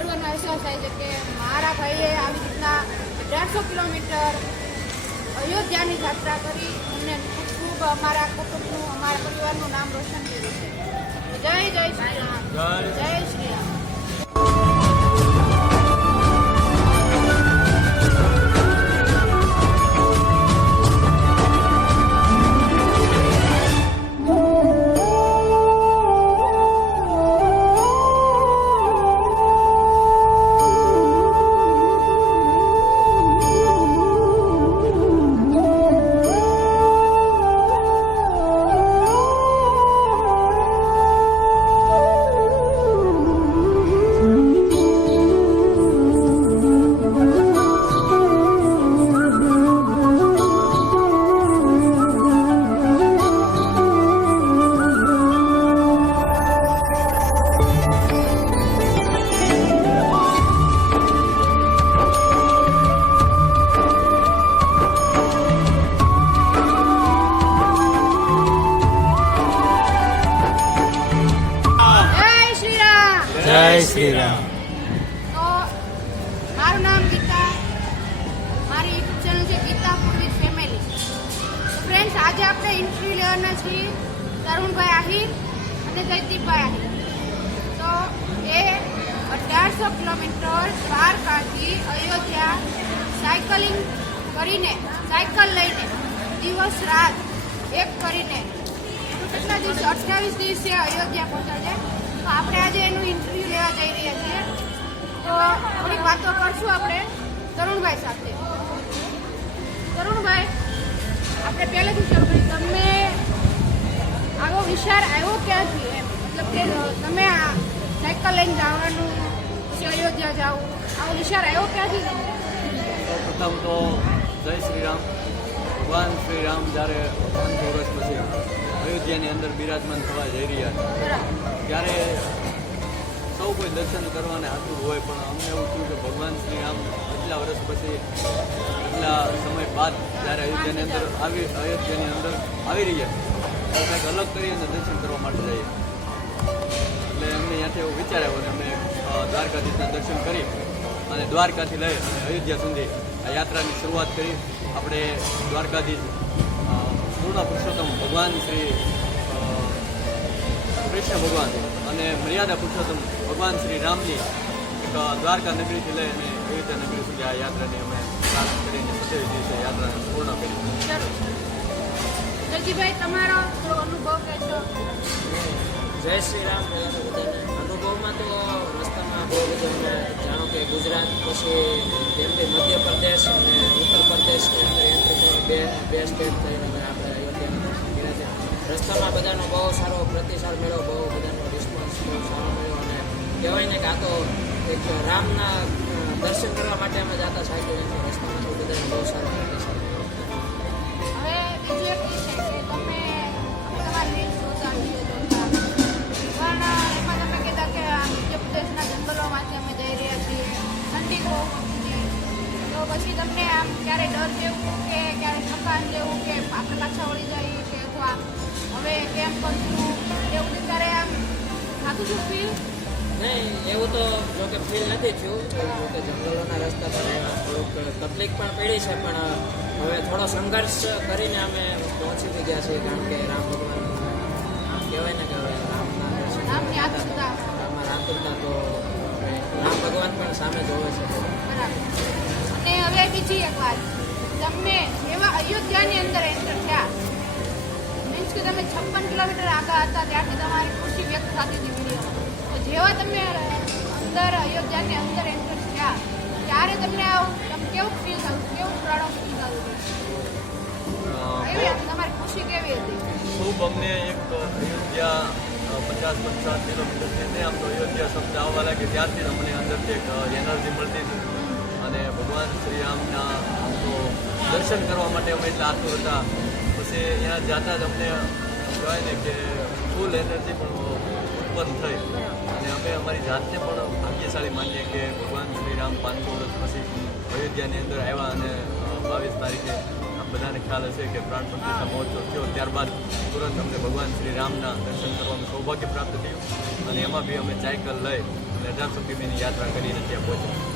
ગર્વનો અહેસાસ થાય છે કે મારા ભાઈએ આવી રીતના 150 કિલોમીટર અયોધ્યાની યાત્રા કરી અને ખૂબ અમારા કુટુંબનું અમારા પરિવારનું નામ રોશન કર્યું છે. જય જય શ્રી રામ, જય શ્રી રામ. જય શ્રી રામ. તો મારું નામ ગીતા, મારી યુટ્યુબ ચેનલ છે Geeta food with family. Friends, આજે આપણે ઇન્ટરવ્યૂ લેવાના છીએ તરુણભાઈ આહિર અને જયદીપભાઈ આહિર. તો એ 1800 કિલોમીટર દ્વારકાથી અયોધ્યા સાયકલ લઈને દિવસ રાત એક કરીને કેટલા દિવસ 28 દિવસે અયોધ્યા પહોંચ્યા છે. તો આપણે આજે એનું ઇન્ટરવ્યૂ લેવા જઈ રહ્યા છીએ. તો થોડીક વાતો કરશું આપણે તરુણભાઈ સાથે. તરુણભાઈ, આપણે પહેલેથી શરૂ કરી, તમને આવો વિચાર આવ્યો ક્યાંથી? એમ મતલબ કે તમે આ સાયકલ લઈને જવાનું પછી અયોધ્યા જાવું, આવો વિચાર આવ્યો ક્યાંથી તમને? પ્રથમ તો જય શ્રી રામ. ભગવાન શ્રી રામ જ્યારે 500 વર્ષ પછી અયોધ્યાની અંદર બિરાજમાન થવા જઈ રહ્યા હતા ત્યારે સૌ કોઈ દર્શન કરવાને આતુર હોય, પણ અમને એવું થયું કે ભગવાન શ્રી રામ એટલા વર્ષ પછી એટલા સમય બાદ જ્યારે અયોધ્યાની અંદર આવી રહ્યા તો કંઈક અલગ કરી અને દર્શન કરવા માટે જઈએ. એટલે અમને ત્યાંથી એવો વિચાર આવ્યો અને અમે દ્વારકાધીશના દર્શન કરી અને દ્વારકાથી લઈ અને અયોધ્યા સુધી આ યાત્રાની શરૂઆત કરી. આપણે દ્વારકાધીશ પૂર્ણ પુરુષોત્તમ ભગવાન શ્રી કૃષ્ણ ભગવાન અને મર્યાદા પુરુષોત્તમ ભગવાન શ્રી રામની એક દ્વારકા નગરીથી લઈ અને અયોધ્યા નગરી સુધી આ યાત્રાની અમે પ્રારંભ કરીને 27 દિવસે યાત્રાને પૂર્ણ કરી. જયજીભાઈ, તમારો અનુભવ કહેશો? જય શ્રી રામ. પહેલાં તો બધાને અનુભવમાં તો રસ્તામાં બહુ બધું અમે જાણો કે ગુજરાત પછી જેમ કે મધ્યપ્રદેશ અને ઉત્તર પ્રદેશની અંદર એન્ટ્રી બે સ્ટેટ થઈને આપણે અયોધ્યાના દર્શન કર્યા છે. રસ્તામાં બધાનો બહુ સારો પ્રતિસાદ મળ્યો, બહુ બધાનો રિસ્પોન્સ બહુ સારો મળ્યો અને કહેવાય ને કે આ તો એક રામના દર્શન કરવા માટે અમે જતા સાયકલ રસ્તામાં તો બધાને બહુ સારો પ્રતિસાદ મળ્યો. હવે બીજું એક વિષય કે તમે તમારી રીલ્સ જોતા વિડીયો જોતા, પણ એમાં તમે કહેતા કે મધ્યપ્રદેશના જંગલોમાંથી અમે જઈ રહ્યા છીએ, ઠંડી બહુ હતી, તો પછી તમને આમ ક્યારે ડર જેવું કે ક્યારે થકાન જેવું કે આપણે પાછા વળી જાય કે અથવા હવે કેમ કરશું એવું ત્યારે આમ થાતું શું ફીલ? નહીં, એવું તો જોકે ફીલ નથી થયું. જોકે જંગલોના રસ્તા પર થોડુંક તકલીફ પણ પડી છે, પણ હવે થોડો સંઘર્ષ કરીને અમે પહોંચી ગયા છીએ, કારણ કે રામ ભગવાન આમ કહેવાય ને કે હવે રામના દર્શન રામની આતુરતા તો રામ ભગવાન પણ સામે જોવે છે. બરાબર. અને હવે બીજી એક વાત, તમે એવા અયોધ્યાની અંદર એન્ટર થયા, મીન્સ કે તમે 56 કિલોમીટર આગળ હતા ત્યારથી તમારી ખુશી વ્યક્ત થતી હતી વિડીયોમાં. તો જેવા તમે અંદર અયોધ્યાની અંદર એન્ટર થયા ત્યારે તમને કેવું ફીલ થયું, કેવું પ્રાઉડ ફીલ થયું, કેવી તમારી ખુશી કેવી હતી? ખૂબ અમને એક અયોધ્યા 50-55 કિલોમીટર છે ને આમ તો અયોધ્યા શબ્દ આવવા લાગે ત્યારથી અમને અંદરથી એક એનર્જી મળતી હતી અને ભગવાન શ્રી રામના આમ તો દર્શન કરવા માટે અમે એટલા આતુર હતા. પછી ત્યાં જતા જ અમને કહેવાય ને કે ફૂલ એનર્જી પણ ઉત્પન્ન થઈ અને અમે અમારી જાતને પણ ભાગ્યશાળી માનીએ કે ભગવાન શ્રી રામ 500 વર્ષ પછી અયોધ્યાની અંદર આવ્યા અને 22 તારીખે બધાને ખ્યાલ હશે કે પ્રાણ પ્રતિષ્ઠા મહોત્સવ થયો. ત્યારબાદ તુરંત અમને ભગવાન શ્રી રામના દર્શન કરવાનું સૌભાગ્ય પ્રાપ્ત થયું અને એમાં બી અમે સાયકલ લઈ અને 1800 કિમીની યાત્રા કરીને ત્યાં પહોંચ્યા.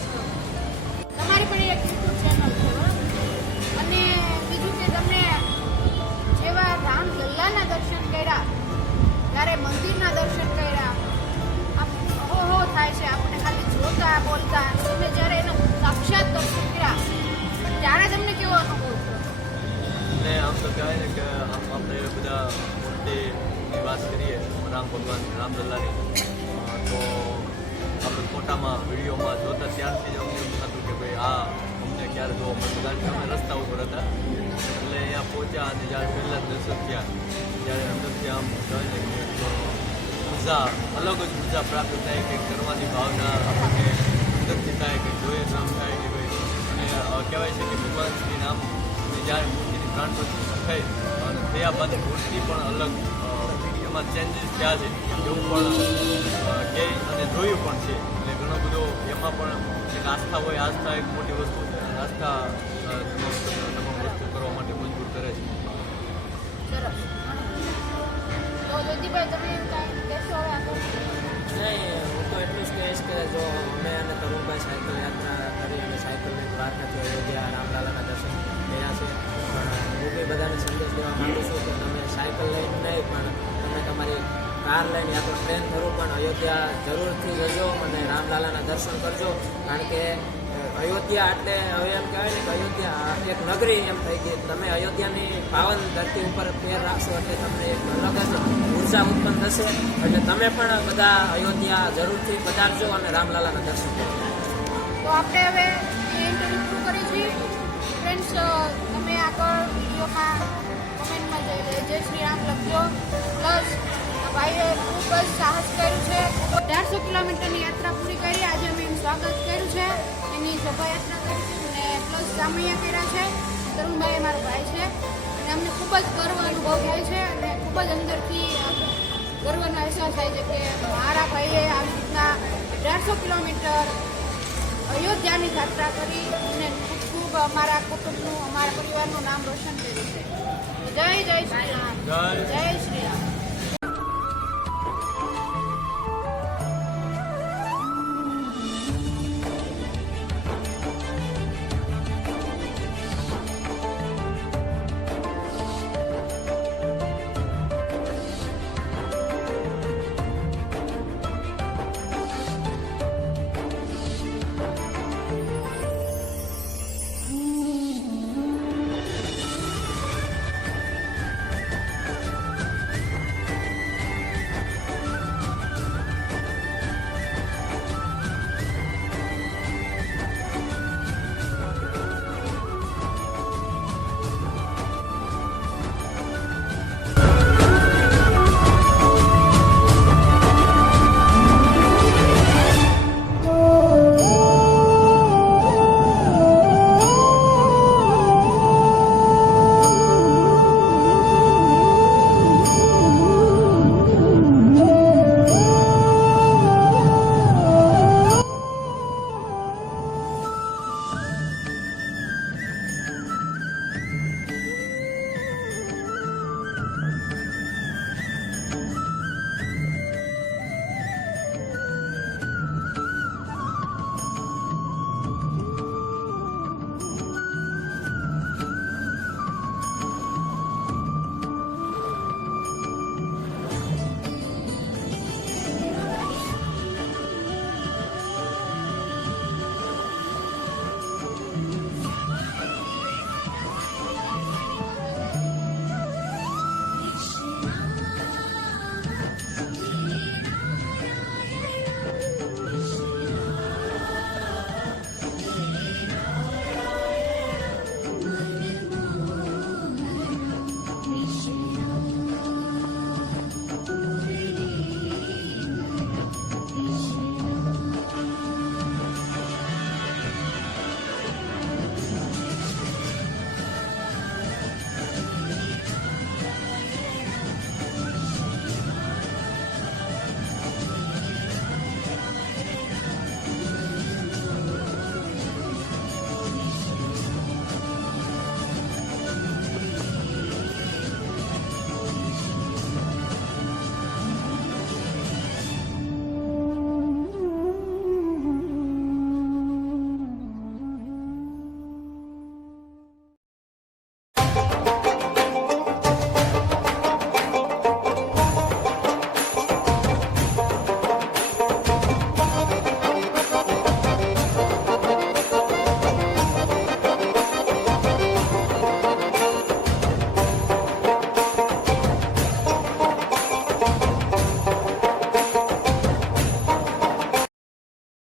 તમારી પણ એક યુટ્યુબ ચેનલ છે બરાબર? અને બીજું કે તમને જેવા રામલલ્લાના દર્શન કર્યા ત્યારે મંદિરના દર્શન કર્યા આમ હો થાય છે આપણે ખાલી જોતા બોલતા, અને તમે જ્યારે એનો સાક્ષાત દર્શન કર્યા ત્યારે તમને કેવો અનુભવ થયો? અને આમ તો કહેવાય ને કે આમ આપણે બધા મૂર્તિની વાત કરીએ રામ ભગવાન રામલલ્લાની, તો આપણે ફોટામાં વિડીયોમાં જોતા ત્યારથી જ અમને એમ થતું કે ભાઈ આ અમને ક્યારે જોવા મળતું, કારણ કે અમે રસ્તા ઉપર હતા એટલે અહીંયા પહોંચ્યા અને જ્યારે પહેલાં દર્શન થયા ત્યારે અંદરથી આમ કહેવાય ને કે મજા અલગ જ મજા પ્રાપ્ત થાય કે કરવાની ભાવના આપણને અંદરથી થાય કે જોઈએ તો આમ થાય કે ભાઈ, અને કહેવાય છે કે ભગવાન શ્રી રામ જ્યારે મૂર્તિની પ્રાણ પ્રતિષ્ઠા થઈ અને થયા બાદ મૂર્તિ પણ અલગ એમાં ચેન્જીસ થયા છે એવું પણ કહે અને જોયું પણ છે. એટલે ઘણો બધો એમાં પણ એક આસ્થા હોય, આસ્થા એક મોટી વસ્તુ છે અને આસ્થા તમામ વસ્તુ કરવા માટે મજબૂર કરે છે. સરસ. તો જ્યોતિભાઈ તમે એવું કાંઈ કહેશો હવે આગળ? નહીં, હું તો એટલું જ કહીશ કે જો અમે અને તરુણભાઈ સાયકલ યાત્રા કરી અને સાયકલની દ્વારકાથી અયોધ્યા રામલાલાના દર્શન કર્યા છે, પણ હું બી બધાને સંદેશ દેવા માગું છું કે તમે સાયકલ લઈને નહીં પણ તમે તમારી કાર લઈને યા તો ટ્રેન થરું પણ અયોધ્યા જરૂરથી જજો અને રામલાલાના દર્શન કરજો, કારણ કે અયોધ્યા એટલે હવે એમ કહેવાય ને કે અયોધ્યા એક નગરી એમ થઈ ગઈ. તમે અયોધ્યાની પાવન ધરતી ઉપર પેર રાખશો એટલે તમને એક અલગ જ ઉર્જા ઉત્પન્ન થશે. એટલે તમે પણ બધા અયોધ્યા જરૂરથી પધારજો અને રામલાલાના દર્શન કરજો. તો આપણે હવે એ ઇન્ટરવ્યુ પૂરું કરી છીએ. ફ્રેન્ડ્સ, તમે આગળ વિડીયોમાં કમેન્ટમાં જય શ્રી રામ લખજો. પ્લસ ભાઈએ ખૂબ જ સાહસ કર્યું છે. 1800 કિલોમીટરની યાત્રા પૂરી કરી. આજે અમે એનું સ્વાગત કર્યું છે, એની શોભાયાત્રા કરી છે અને પ્લસ જામૈયા કર્યા છે. તરુણભાઈ મારો ભાઈ છે અને અમને ખૂબ જ ગર્વ અનુભવ થાય છે અને ખૂબ જ અંદરથી ગર્વનો અહેસાસ થાય છે કે મારા ભાઈએ આવી રીતના 1800 કિલોમીટર અયોધ્યાની યાત્રા કરી અને ખૂબ અમારા કુટુંબનું, અમારા પરિવારનું નામ રોશન કર્યું છે. જય શ્રી રામ. જય શ્રી રામ.